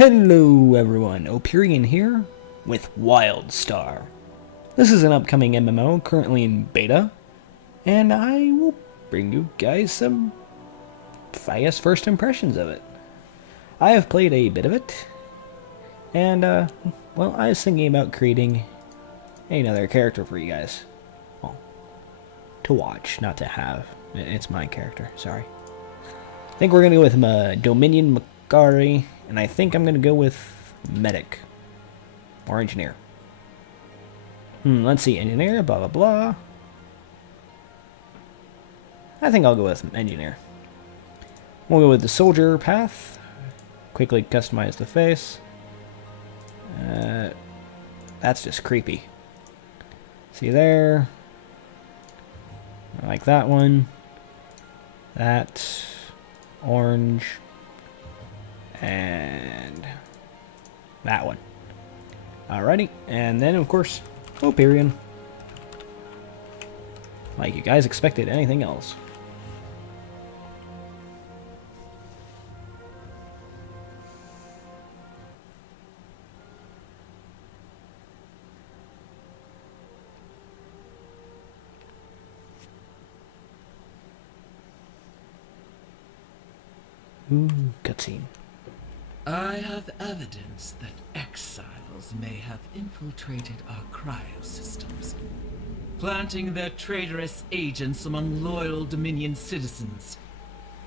Hello everyone, Opirian here with Wildstar. This is an upcoming MMO currently in beta, and I will bring you guys some, I guess, first impressions of it. I have played a bit of it, and well, I was thinking about creating another character for you guys. Well, to watch, not to have. It's my character, sorry. I think we're going to go with Dominion Macari, and I think I'm going to go with Medic. Or Engineer. Let's see, Engineer, blah blah blah. I think I'll go with Engineer. We'll go with the Soldier path. Quickly customize the face. That's just creepy. See there? I like that one. That. Orange. And that one. Alrighty, and then of course, Opirian. Like you guys expected anything else. Ooh, cutscene. I have evidence that exiles may have infiltrated our cryosystems, planting their traitorous agents among loyal Dominion citizens.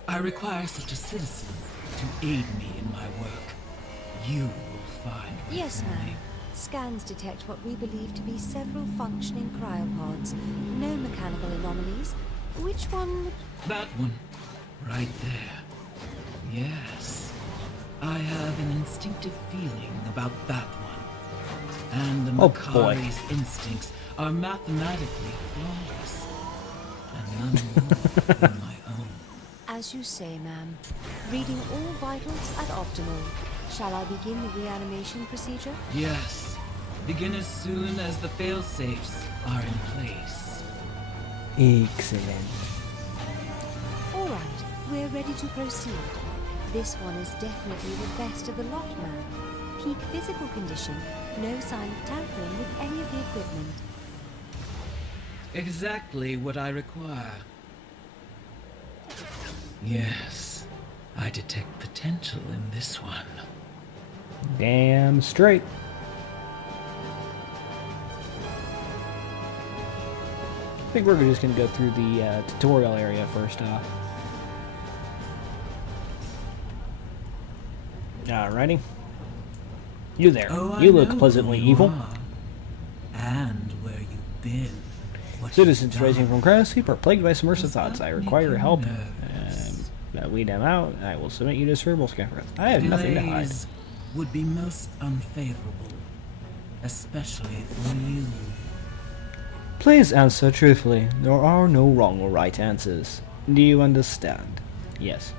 I require such a citizen to aid me in my work. You will find what Yes, you ma'am. need. Scans detect what we believe to be several functioning cryopods. No mechanical anomalies. Which one would... That one, right there. Yes. I have an instinctive feeling about that one. And the Oh, boy. Macari's instincts are mathematically flawless. And none more than my own. As you say, ma'am. Reading all vitals at optimal. Shall I begin the reanimation procedure? Yes. Begin as soon as the fail-safes are in place. Excellent. All right, we're ready to proceed. This one is definitely the best of the lot, ma'am. Peak physical condition, no sign of tampering with any of the equipment. Exactly what I require. Yes. I detect potential in this one. Damn straight. I think we're just going to go through the tutorial area first off. Alrighty. You there. Oh, You I look know pleasantly who you evil. are. And where you've been. What Citizens you've rising done. from cryosleep are plagued by submersive Does thoughts. that I make require your you help. nervous? Weed them out. I will submit you to cerebral scaffers. I have nothing to hide. Delays would be most unfavorable, especially for you. Please answer truthfully. There are no wrong or right answers. Do you understand? Yes.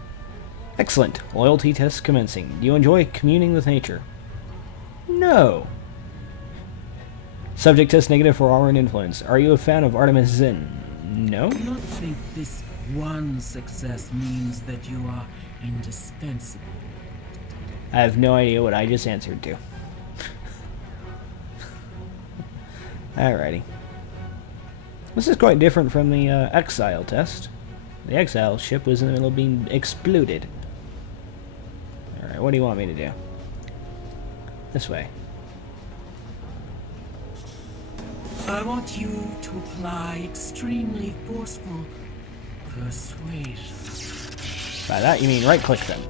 Excellent. Loyalty test commencing. Do you enjoy communing with nature? No. Subject test negative for aura and influence. Are you a fan of Artemis Zinn? No. Do not think this one success means that you are indispensable. I have no idea what I just answered to. Alrighty. This is quite different from the Exile test. The Exile ship was in the middle of being exploded. Alright, what do you want me to do? This way. I want you to apply extremely forceful persuasion. By that you mean right-click them.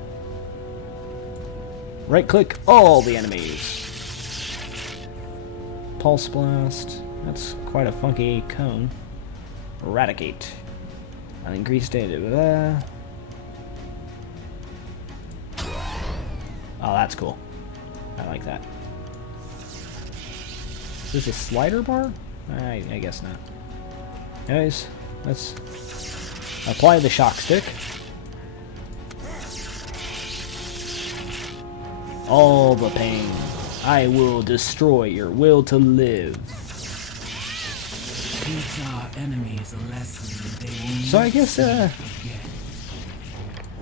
Right-click all the enemies. Pulse Blast. That's quite a funky cone. Eradicate. Increased data. Oh, that's cool. I like that. Is this a slider bar? I guess not. Anyways, let's apply the shock stick. All the pain. I will destroy your will to live. Teach our enemies a lesson they will So I guess, forget.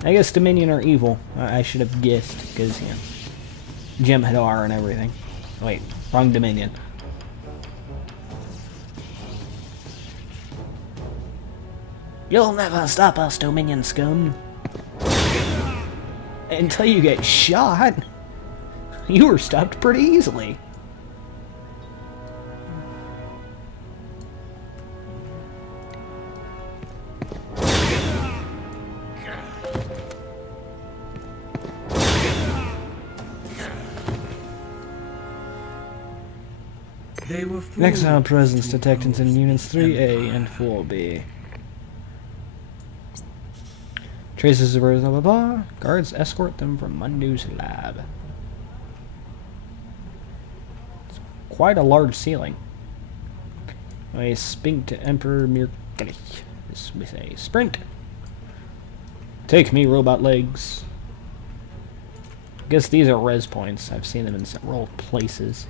I guess Dominion are evil. I should have guessed, because, you know. Jem'Hadar and everything. Wait, wrong Dominion. You'll never stop us, Dominion scum. Until you get shot. You were stopped pretty easily. They were fools. Exile presence detected in units 3A and 4B. Traces of blah blah blah. Guards escort them from Mundu's lab. It's quite a large ceiling. I speak to Emperor Mirkeli with a sprint. Take me, robot legs. Guess these are res points. I've seen them in several places.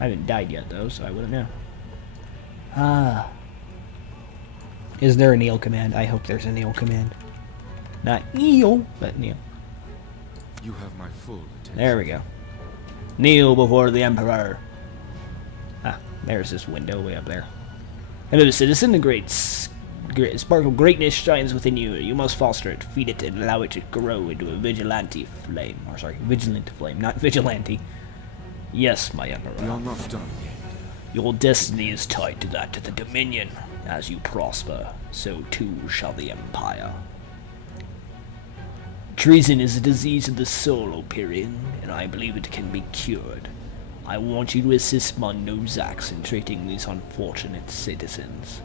I haven't died yet though, so I wouldn't know. Ah. Is there a kneel command? I hope there's a kneel command. Not kneel, but kneel. You have my full attention. There we go. Kneel before the Emperor. Ah, there's this window way up there. Hello, citizen. The great spark of greatness shines within you. You must foster it, feed it, and allow it to grow into a vigilante flame. Or sorry, vigilant flame, not vigilante. Yes, my Emperor. We are not done yet. Your destiny is tied to that of the Dominion. As you prosper, so too shall the Empire. Treason is a disease of the soul, Opirian, and I believe it can be cured. I want you to assist Mondo Zax in treating these unfortunate citizens.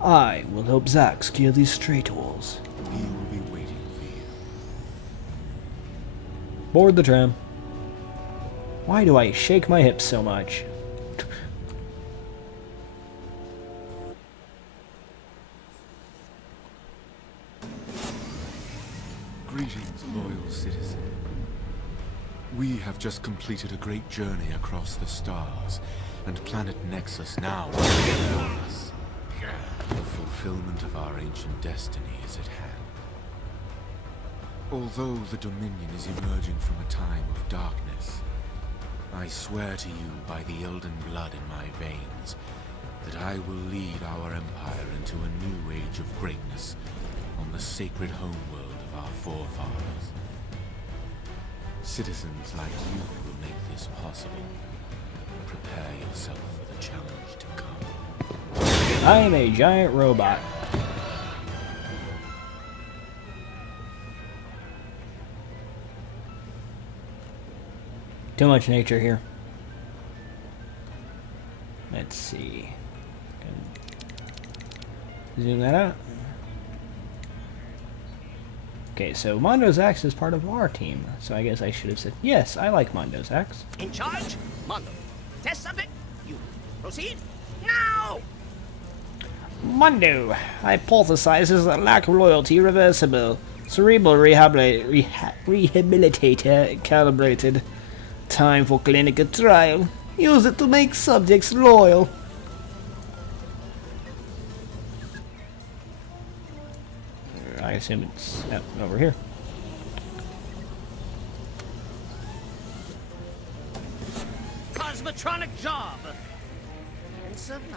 I will help Zax cure these traitors. He will be waiting for you. Board the tram. Why do I shake my hips so much? Greetings, loyal citizen. We have just completed a great journey across the stars, and planet Nexus now lies before us. The fulfillment of our ancient destiny is at hand. Although the Dominion is emerging from a time of darkness, I swear to you by the Elden blood in my veins that I will lead our empire into a new age of greatness on the sacred homeworld of our forefathers. Citizens like you will make this possible. Prepare yourself for the challenge to come. I am a giant robot. Too much nature here. Let's see. Zoom that out. Okay, so Mondo Zax is part of our team, so I guess I should have said, yes, I like Mondo Zax. In charge, Mondo. Test subject, you. Proceed now! Mondo hypothesizes that lack of loyalty reversible. Cerebral rehabilitator calibrated. Time for clinical trial. Use it to make subjects loyal. I assume it's over here. Cosmotronic job!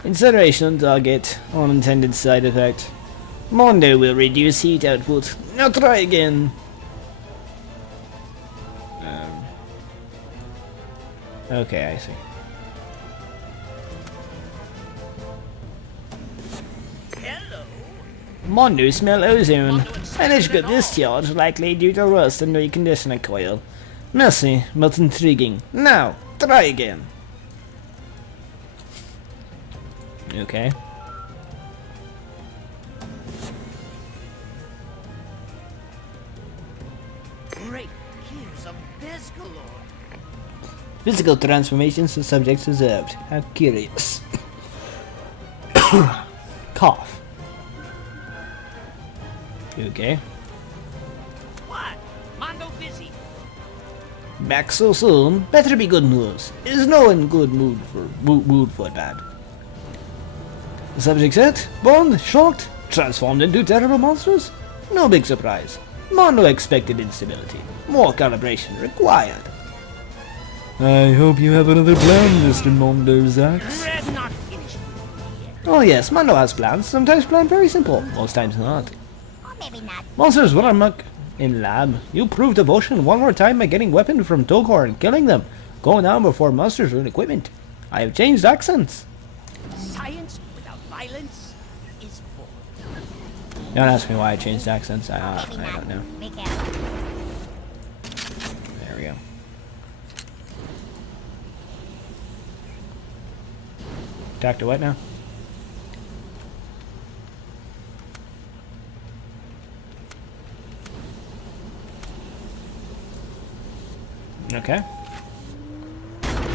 Incineration on target. Unintended side effect. Mondo will reduce heat output. Now try again. Okay, I see. Hello? Mondo smell ozone. Electrical discharge likely due to rust in the reconditioning coil. Messy, but intriguing. Now, try again. Okay. Great gears of biz galore. Physical transformations of subjects observed. How curious. Cough. Okay. What? Mondo busy. Back so soon? Better be good news. Is no one in good mood for that. The subject's hit, burned, shocked, transformed into terrible monsters? No big surprise. Mondo expected instability. More calibration required. I hope you have another plan, Mr. Mondo Zax. Red not finished. Oh yes, Mondo has plans. Sometimes planned very simple, most times not. Or maybe not. Monsters will unmuck in lab. You prove devotion one more time by getting weapon from Togor and killing them. Going down before monsters ruin equipment. I have changed accents. Science without violence is boring. Don't ask me why I changed accents. I don't know. Be careful. There we go. Talk to what now? Okay.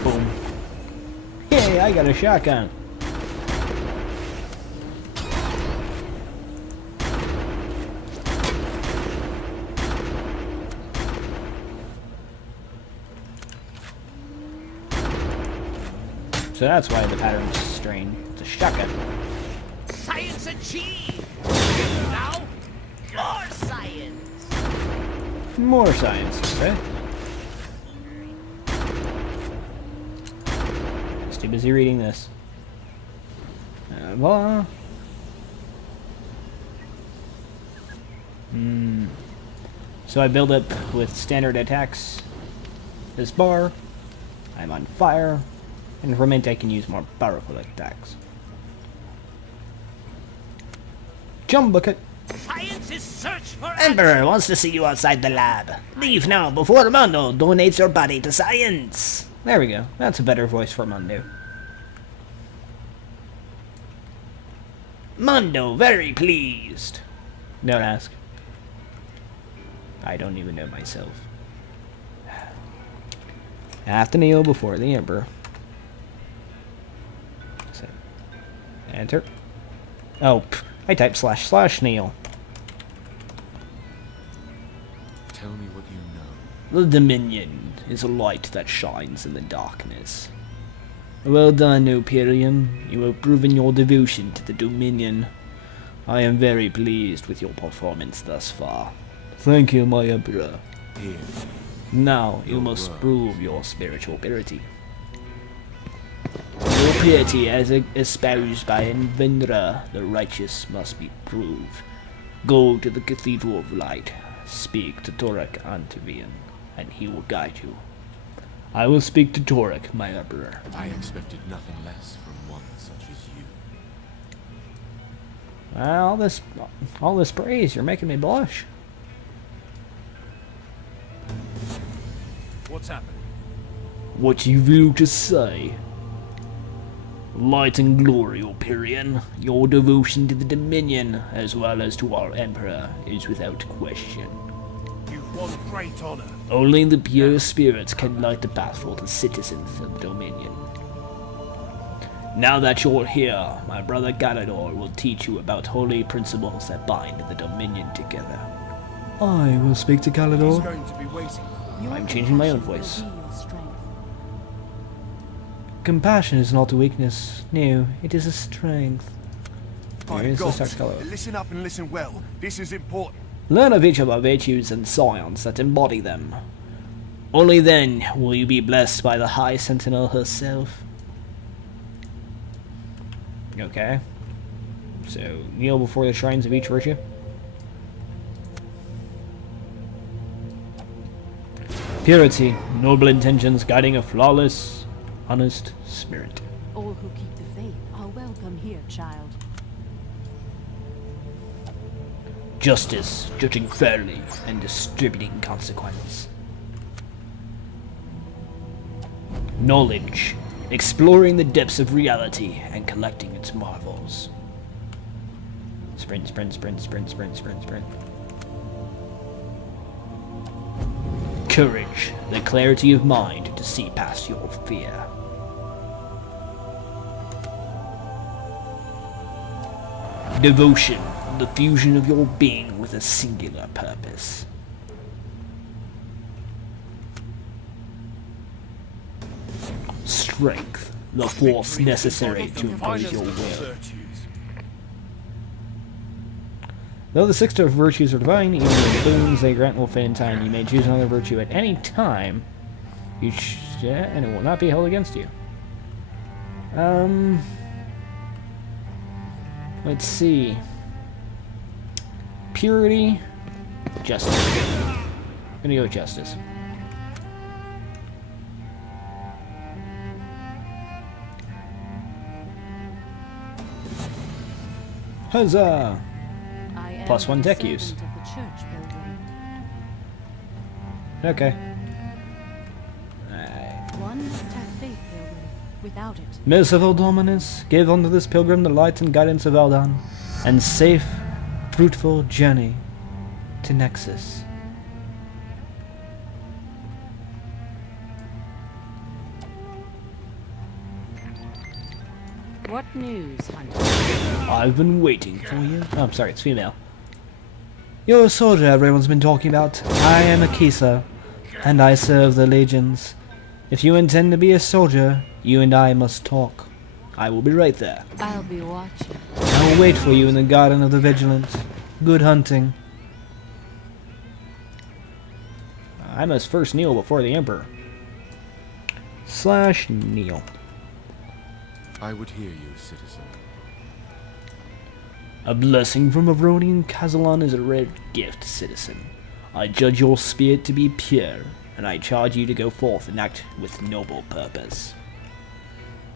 Boom. Hey, I got a shotgun. So that's why the pattern's strained. It's a shotgun. Science achieved. Now, more science. More science, okay? Too busy reading this. So I build up with standard attacks. This bar. I'm on fire. And for mint I can use more powerful attacks. Jump bucket. Science's search for Emperor wants to see you outside the lab. Leave now before Mondo donates your body to science. There we go. That's a better voice for Mondo. Mondo, very pleased. Don't ask. I don't even know myself. I have to kneel before the Emperor. So, enter. Oh, I typed / kneel. Tell me what you know. The Dominion is a light that shines in the darkness. Well done, Opirian. You have proven your devotion to the Dominion. I am very pleased with your performance thus far. Thank you, my Emperor. Here. Now you must prove your spiritual purity. Your piety as espoused by Invendra, the righteous, must be proved. Go to the Cathedral of Light. Speak to Torek Antivian, and he will guide you. I will speak to Torek, my Emperor. I expected nothing less from one such as you. All this praise, you're making me blush. What's happening? What you will to say? Light and glory, Opirian. Your devotion to the Dominion, as well as to our Emperor, is without question. You've won great honor. Only the pure spirits can light the path for the citizens of the Dominion. Now that you're here, my brother Galador will teach you about holy principles that bind the Dominion together. I will speak to He's Galador. going to be waiting. I'm changing my own voice. Compassion is not a weakness. No, it is a strength. By Here is the God, start color. listen up and listen well. This is important. Learn of each of our virtues and science that embody them. Only then will you be blessed by the High Sentinel herself. Okay. So, kneel before the shrines of each virtue. Purity, noble intentions guiding a flawless, honest spirit. All who keep the faith are welcome here, child. Justice, judging fairly and distributing consequence. Knowledge, exploring the depths of reality and collecting its marvels. Sprint, sprint, sprint, sprint, sprint, sprint, sprint. Courage, the clarity of mind to see past your fear. Devotion, the fusion of your being with a singular purpose. Strength, the force necessary to impose your will. Virtues. Though the 6 virtues are divine, even the boons they grant will fade in time. You may choose another virtue at any time, and it will not be held against you. Let's see. Purity, justice. I'm gonna go with justice. Huzzah! I am Plus 1 the tech use. servant of the church pilgrim. Okay. One must have faith, pilgrim. Without it, Merciful Dominus, give unto this pilgrim the light and guidance of Eldon, and safe, fruitful journey to Nexus. what news, Hunter? I've been waiting for you. Oh, I'm sorry, it's female. You're a soldier everyone's been talking about. I am Akisa, and I serve the legions. If you intend to be a soldier, you and I must talk. I will be right there. I'll be watching. I will wait for you in the Garden of the Vigilant. Good hunting. I must first kneel before the Emperor. / kneel. I would hear you, citizen. A blessing from Avronian Kazalon is a rare gift, citizen. I judge your spirit to be pure, and I charge you to go forth and act with noble purpose.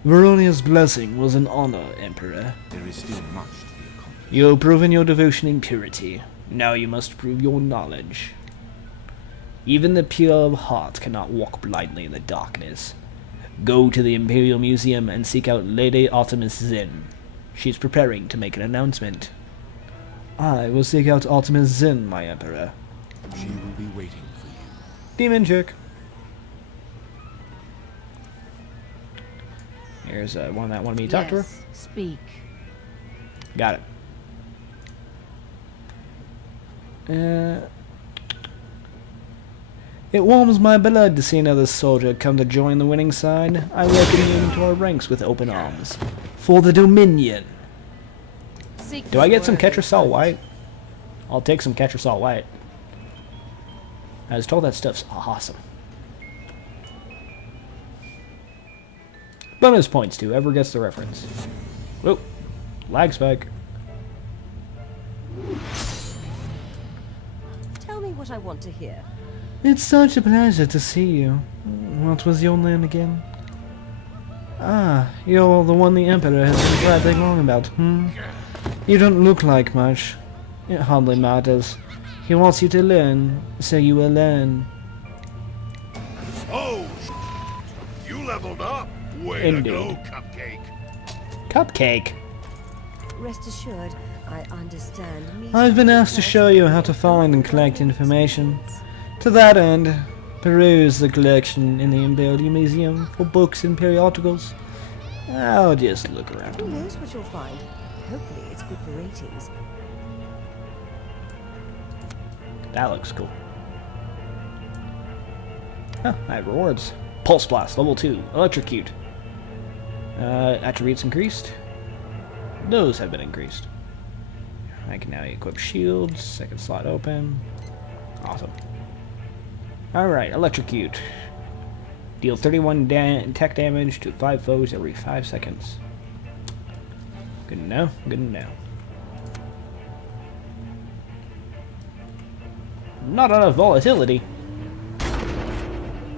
Veronia's blessing was an honor, Emperor. There is still much to be accomplished. You have proven your devotion and purity. Now you must prove your knowledge. Even the pure of heart cannot walk blindly in the darkness. Go to the Imperial Museum and seek out Lady Artemis Zinn. She's preparing to make an announcement. I will seek out Artemis Zinn, my Emperor. She will be waiting for you. Demon chick. Here's one that wanted me to talk to her. Yes, speak. Got it. It warms my blood to see another soldier come to join the winning side. I welcome you into our ranks with open arms. For the Dominion! Seek Do I get the some word. Ketrasol White? I'll take some Ketrasol White. I was told that stuff's awesome. Bonus points to whoever gets the reference. Whoop. Lag spike. Tell me what I want to hear. It's such a pleasure to see you. What was your name again? Ah, you're the one the Emperor has been prattling on about, You don't look like much. It hardly matters. He wants you to learn, so you will learn. Oh, you leveled up. Way Indeed. to go, Cupcake. Cupcake. Rest assured, I understand. I've been asked to show you how to find and collect information. To that end, peruse the collection in the Imperial Museum for books and periodicals. I'll just look around. Who knows what you'll find? Hopefully it's good for ratings. That looks cool. Huh, I have rewards. Pulse Blast, level 2. Electrocute. Attributes increased. Those have been increased. I can now equip shields. Second slot open. Awesome. Alright, Electrocute. Deal 31 tech damage to 5 foes every 5 seconds. Good to know, good to know. Not enough volatility.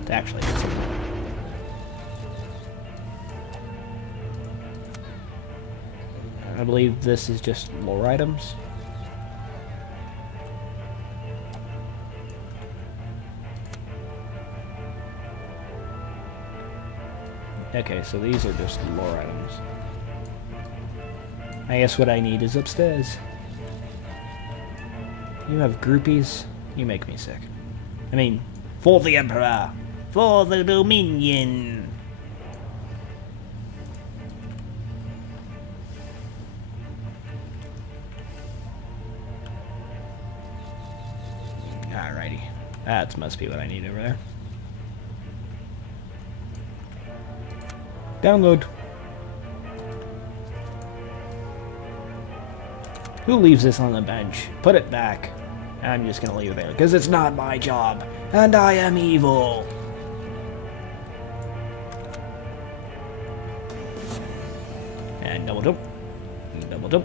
It's actually I believe this is just lore items. Okay, so these are just lore items. I guess what I need is upstairs. You have groupies? You make me sick. I mean, for the Emperor! For the Dominion! Alrighty. That must be what I need over there. Download. Who leaves this on the bench? Put it back. I'm just gonna leave it there, because it's not my job, and I am evil. And double jump. Double jump.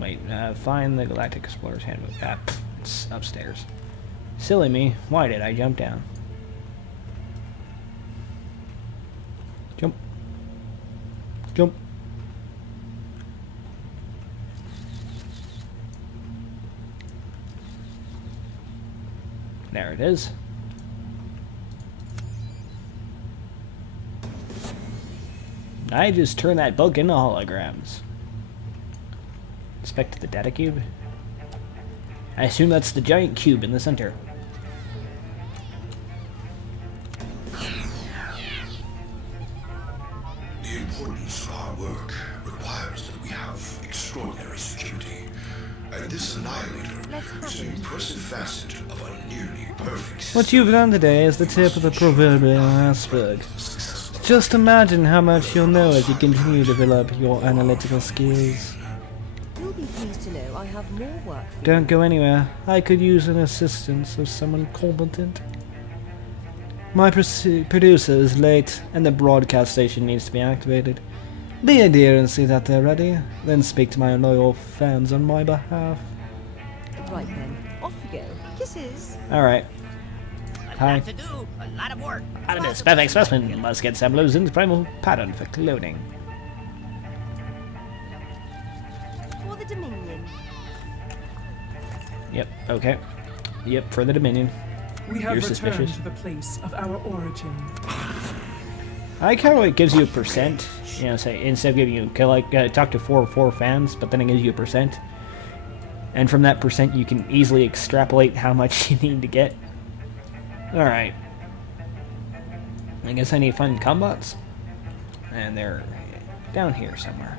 Wait, find the Galactic Explorer's Handbook. It's upstairs. Silly me. Why did I jump down? Jump. Jump. There it is. I just turned that book into holograms. Inspect the data cube. I assume that's the giant cube in the center. The importance of our work requires that we have extraordinary security. And this annihilator is an impressive facet of a nearly perfect What you've done today is the tip of the proverbial iceberg. Just imagine how much you'll know as you continue to develop your analytical skills. You'll be pleased to know I have more work for Don't go anywhere. I could use an assistance of someone competent. My producer is late, and the broadcast station needs to be activated. Be a dear and see that they're ready, then speak to my loyal fans on my behalf. you. Right then, off we go. Kisses. Alright. A Hi. lot to do, a lot of work. Out of this perfect specimen, must get samplers in the primal pattern for cloning. For the Dominion. Yep, okay. Yep, for the Dominion. We have You're returned suspicious. to the place of our origin. I like how it gives you a percent. You know, say instead of giving you talk to four fans, but then it gives you a percent. And from that percent, you can easily extrapolate how much you need to get. All right. I guess I need to find combats, and they're down here somewhere.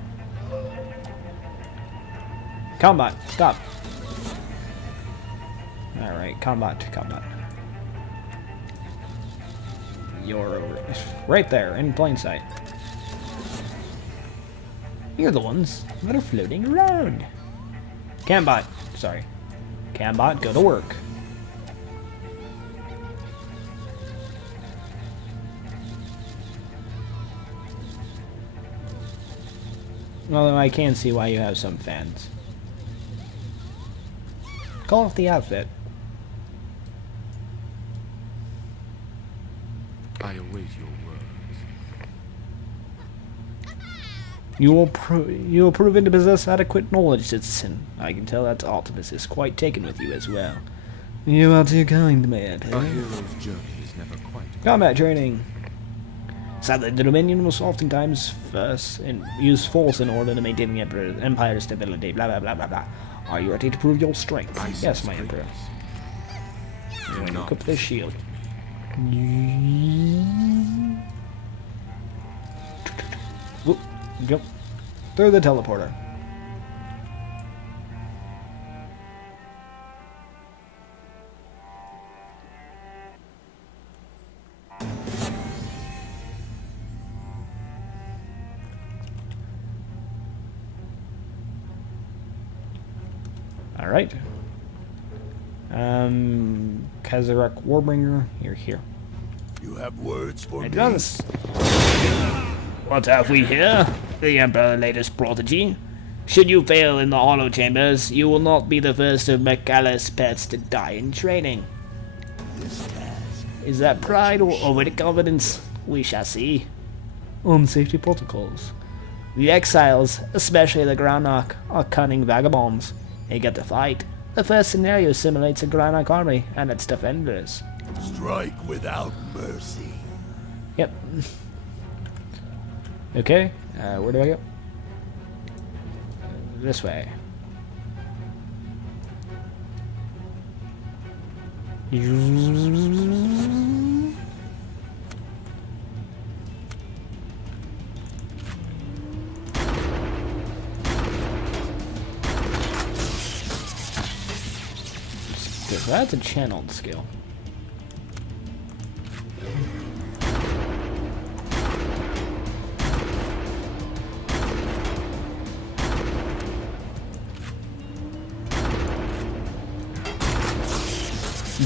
Combat, stop. All right, combat. You're over right there in plain sight. You're the ones that are floating around. Cambot, sorry. Cambot, go to work. Although I can see why you have some fans. Call off the outfit. I await your words. You will prove to possess adequate knowledge, citizen. I can tell that Optimus is quite taken with you as well. You are too kind, man. A hero's journey is never quite. Combat training. Sadly, the Dominion was oftentimes use force in order to maintain the Empire's stability. Blah blah blah blah blah. Are you ready to prove your strength? Yes, my Emperor. I'm going to equip this shield. Whoop, jump through the teleporter. All right. Kazarak Warbringer, you're here. You have words for me? It does. What have we here? The Emperor's latest prodigy. Should you fail in the hollow chambers, you will not be the first of Macallus' pets to die in training. This task. Is that pride or overconfidence? We shall see. On safety protocols. The exiles, especially the Granach, are cunning vagabonds. They get to fight. The first scenario simulates a Granach army and its defenders. Strike without mercy. Yep. Okay, where do I go? This way. That's a channeled skill.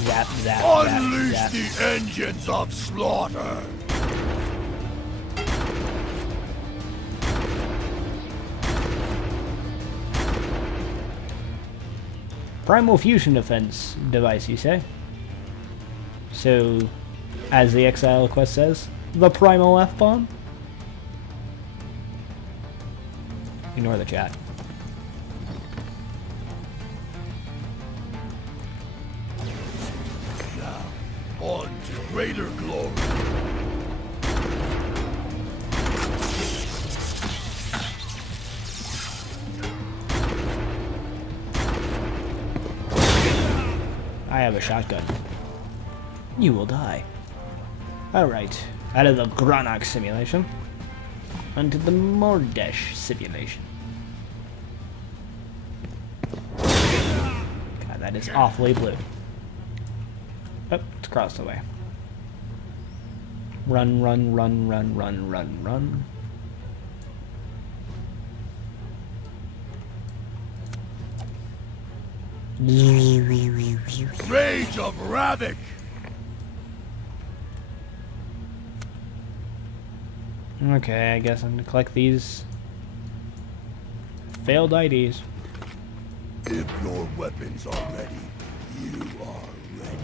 Zap, zap, Unleash zap, zap. the engines of slaughter! Primal fusion defense device, you say? So, as the Exile quest says, the primal F-bomb? Ignore the chat. Now, on to greater glory. I have a shotgun. You will die. Alright, out of the Granok simulation, onto the Mordesh simulation. God, that is awfully blue. Oh, it's crossed away. Run, run, run, run, run, run, run. Rage of Ravik! Okay, I guess I'm gonna collect these failed IDs. If your weapons are ready, you are ready.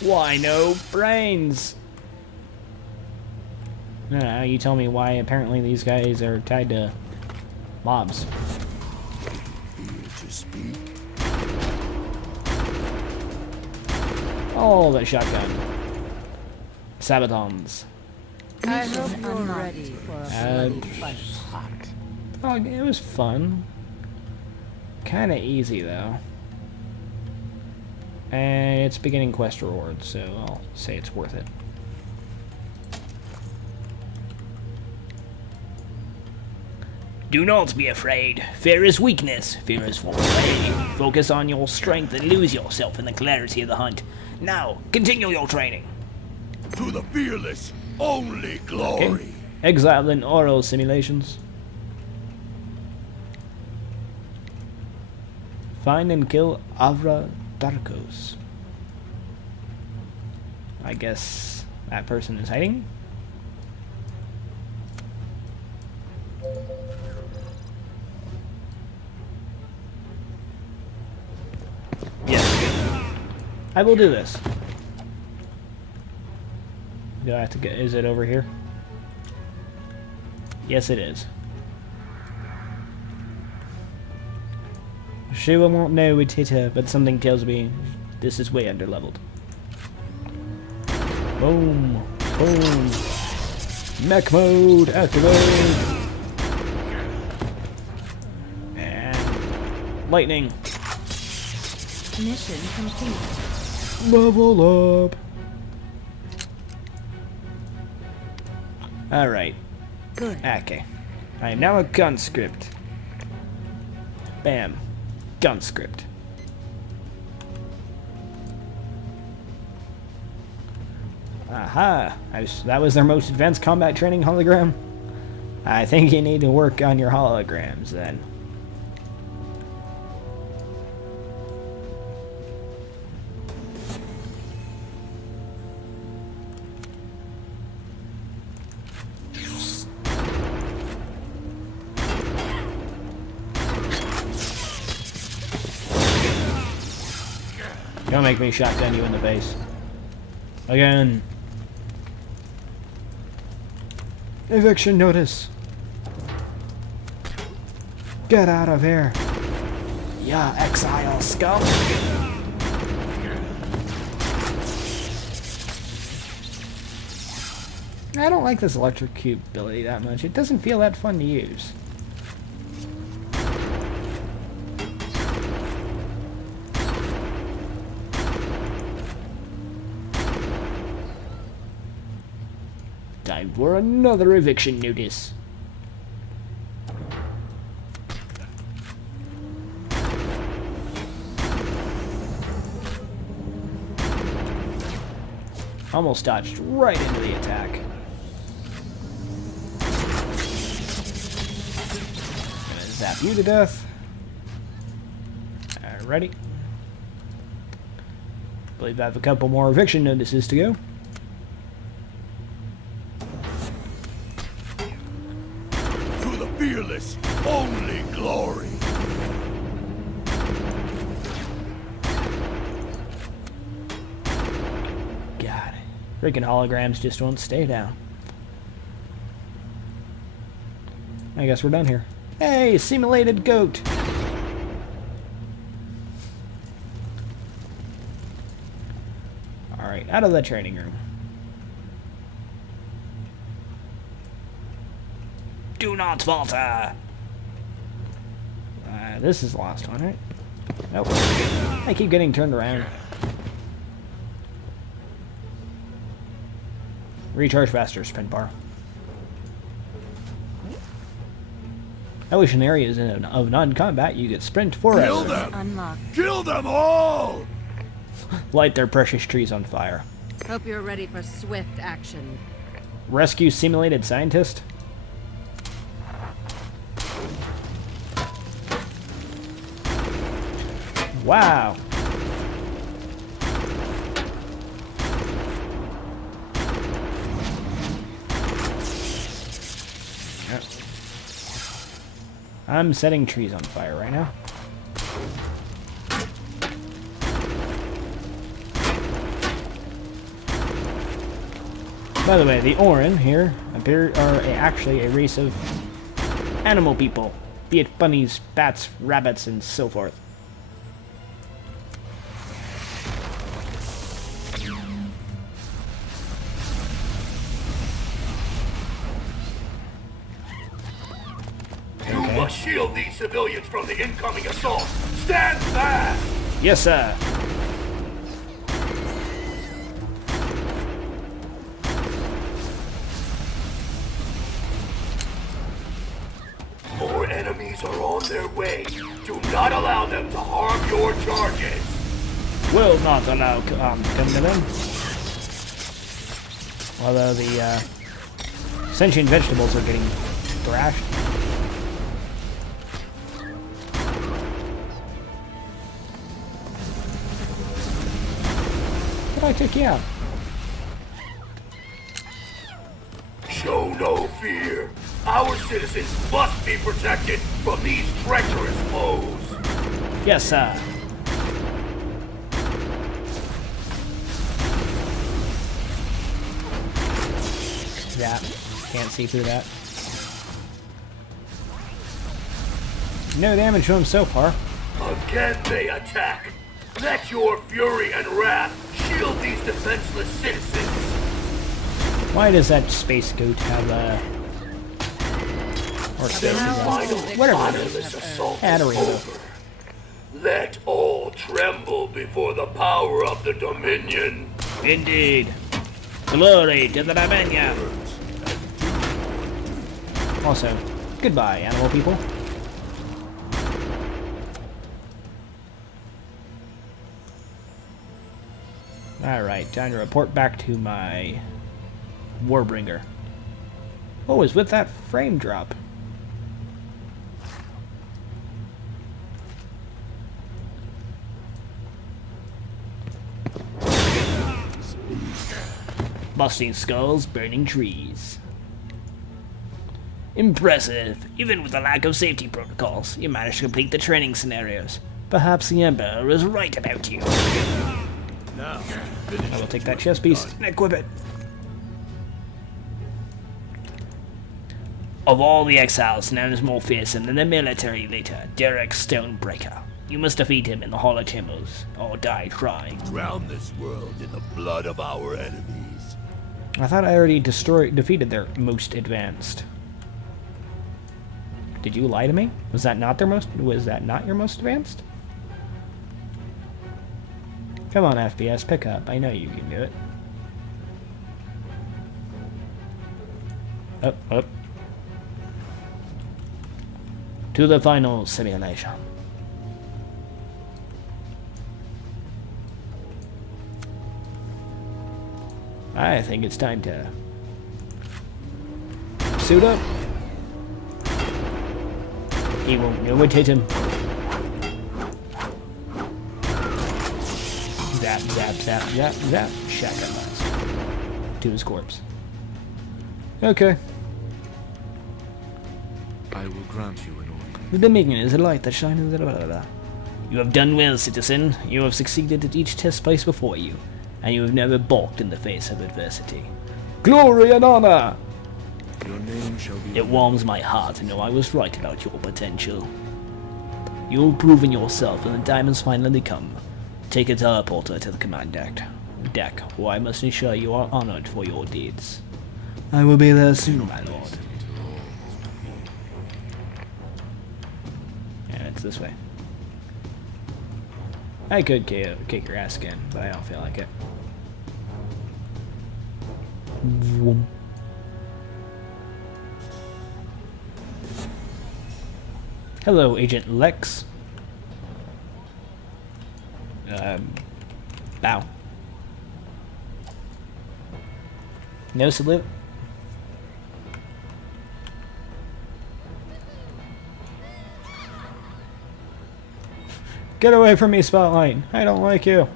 Why no brains? You tell me why apparently these guys are tied to mobs. Fear to speak. Oh, the shotgun. Sabatons. I hope you're ready for a bloody fight. Oh, it was fun. Kinda easy though. And it's beginning quest rewards, so I'll say it's worth it. Do not be afraid. Fear is weakness. Fear is foreplay. Focus on your strength and lose yourself in the clarity of the hunt. Now, continue your training. To the fearless, only glory. Okay. Exile in oral simulations. Find and kill Avra Darkos. I guess that person is hiding. Yes. I will do this. Do I have to get... Is it over here? Yes, it is. She won't know it hit her, but something tells me this is way underleveled. Boom. Boom. Mech mode activate. And lightning. Mission complete. Level up. Alright. Good. Okay. I am now a conscript. Bam. Conscript. Aha. That was their most advanced combat training hologram. I think you need to work on your holograms then. Don't make me shotgun you in the face. Again. Eviction notice. Get out of here. Ya exile scum. I don't like this electric cube ability that much. It doesn't feel that fun to use. Time for another eviction notice. Almost dodged right into the attack. you to death. Alrighty. Believe I have a couple more eviction notices to go. To the fearless, only glory. God, freaking holograms just won't stay down. I guess we're done here. Hey, simulated goat! Alright, out of the training room. Do not falter! This is the last one, right? Nope. I keep getting turned around. Recharge faster, sprint bar. I wish in areas of non-combat you could sprint forever. Kill them! Unlocked. Kill them all! Light their precious trees on fire. Hope you're ready for swift action. Rescue simulated scientist? Wow. Yep. I'm setting trees on fire right now. By the way, the Orin here are actually a race of animal people, be it bunnies, bats, rabbits, and so forth. You must shield these civilians from the incoming assault. Stand fast! Yes, sir. More enemies are on their way. Do not allow them to harm your charges. Will not allow come to them. Although the sentient vegetables are getting thrashed. But I took you out. Show no fear. Our citizens must be protected from these treacherous foes. Yes, sir. That. Can't see through that. No damage to him so far. Again they attack. Let your fury and wrath shield these defenseless citizens. Why does that space goat have or space whatever it is. Add a rainbow. Let all tremble before the power of the Dominion. Indeed. Glory to the Dominion. Also, goodbye, animal people. Alright, time to report back to my Warbringer. What was with that frame drop? Busting skulls, burning trees. Impressive. Even with the lack of safety protocols, you managed to complete the training scenarios. Perhaps the Emperor is right about you. Now, I will take that chest piece and equip it. Of all the exiles, none is more fearsome than the military leader, Derek Stonebreaker. You must defeat him in the Hall of Timbers, or die trying. drown this world in the blood of our enemies. I thought I already defeated their most advanced. Did you lie to me? Was that not your most advanced? Come on, FPS, pick up. I know you can do it. Up, up. To the final simulation. I think it's time to suit up. He won't know what hit him. Zap, zap, zap, zap, zap. Shotgun blast. To his corpse. Okay. I will grant you an order. The Dominion is a light that shines in the blah, blah, blah. You have done well, citizen. You have succeeded at each test placed before you, and you have never balked in the face of adversity. Glory and honor! Your name shall be... It warms my heart to know I was right about your potential. You have proven yourself, and the time has finally come. Take a teleporter to the command deck, where I must ensure you are honored for your deeds. I will be there soon, my lord. Yeah, it's this way. I could kick your ass again, but I don't feel like it. Vroom. Hello, Agent Lex. Bow. No salute. Get away from me, Spotlight. I don't like you.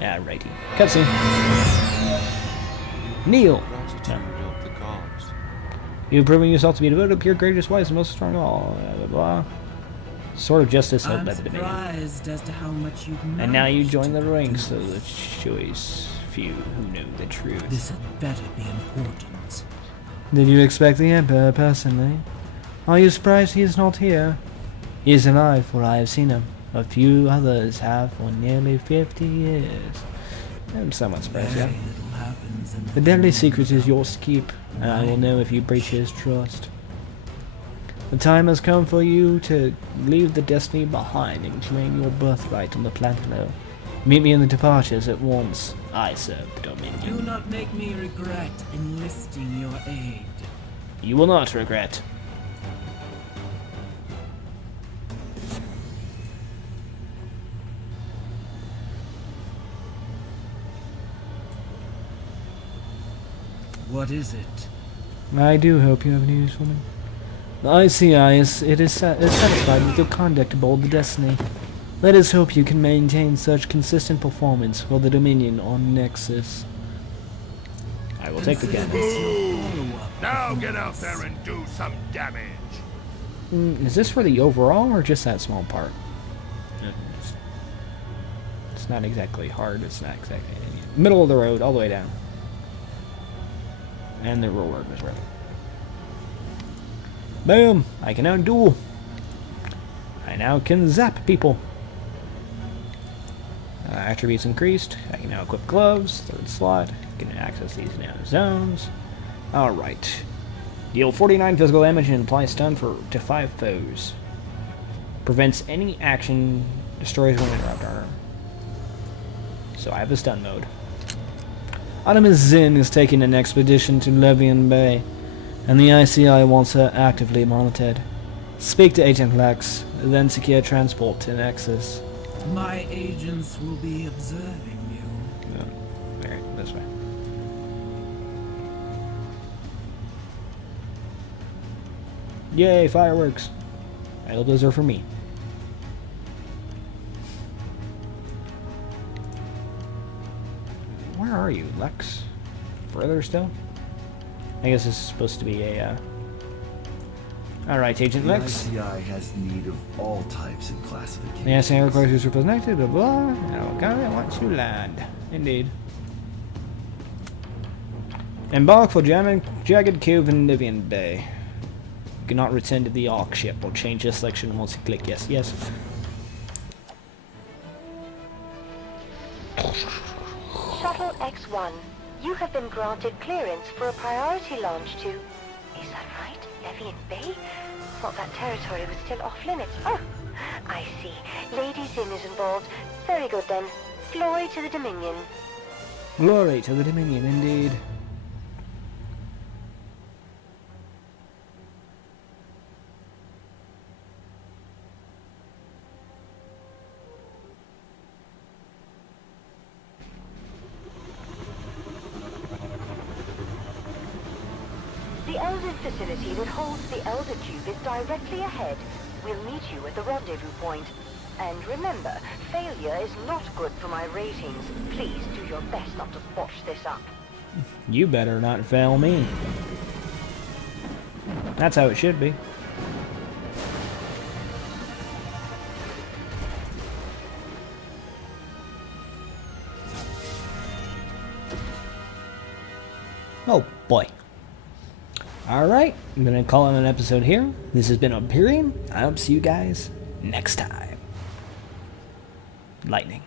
Yeah, righty. Cutscene. Neil. No. You've proven yourself to be devoted to your greatest, wisest, and most strong of all. Blah, blah, blah. Sword of justice held by the Dominion. Surprised as to how much you've And now you managed join the to ranks do. of the choice few who know the truth. This had better be important. Did you expect the Emperor personally? Are you surprised he is not here? He is alive, for I have seen him. A few others have for nearly 50 years. I'm somewhat surprised, yeah. Very little happens in The deadly secret is yours to keep, and I will know if you breach his trust. The time has come for you to leave the destiny behind and claim your birthright on the planet below. Meet me in the departures at once. I serve the Dominion. Do not make me regret enlisting your aid. You will not regret. What is it? I do hope you have news for me. The ICI is satisfied with your conduct aboard the Destiny. Let us hope you can maintain such consistent performance for the Dominion on Nexus. I will take the cannon. Now get out there and do some damage. Is this for the overall or just that small part? It's not exactly hard. It's not exactly middle of the road, all the way down. And the reward was right. Boom! I can now duel. I now can zap people. Attributes increased. I can now equip gloves. Third slot. I can access these now zones. Alright. Deal 49 physical damage and apply stun to 5 foes. Prevents any action. Destroys one interrupt armor. So I have the stun mode. Artemis Zinn is taking an expedition to Levian Bay, and the ICI wants her actively monitored. Speak to Agent Lex, then secure transport to Nexus. My agents will be observing you. No. Alright, this way. Yay, fireworks! I hope those are for me. Where are you, Lex? Further still? I guess this is supposed to be a, Alright, Agent Lex. The ICI has need of all types and classifications. The ICI requires you to propose negative, blah blah. And government wants you land. Indeed. Embark for Jagged Cove in Livian Bay. You cannot return to the Ark ship or change your selection once you click yes, yes. Shuttle X1, you have been granted clearance for a priority launch to... Is that right? Levian Bay? Thought that territory was still off limits. Oh, I see. Lady Zinn is involved. Very good then. Glory to the Dominion. Glory to the Dominion, indeed. The chosen facility that holds the Elder Cube is directly ahead. We'll meet you at the rendezvous point. And remember, failure is not good for my ratings. Please do your best not to botch this up. You better not fail me. That's how it should be. Oh boy. Alright, I'm gonna call it an episode here. This has been Opirian. I hope to see you guys next time. Lightning.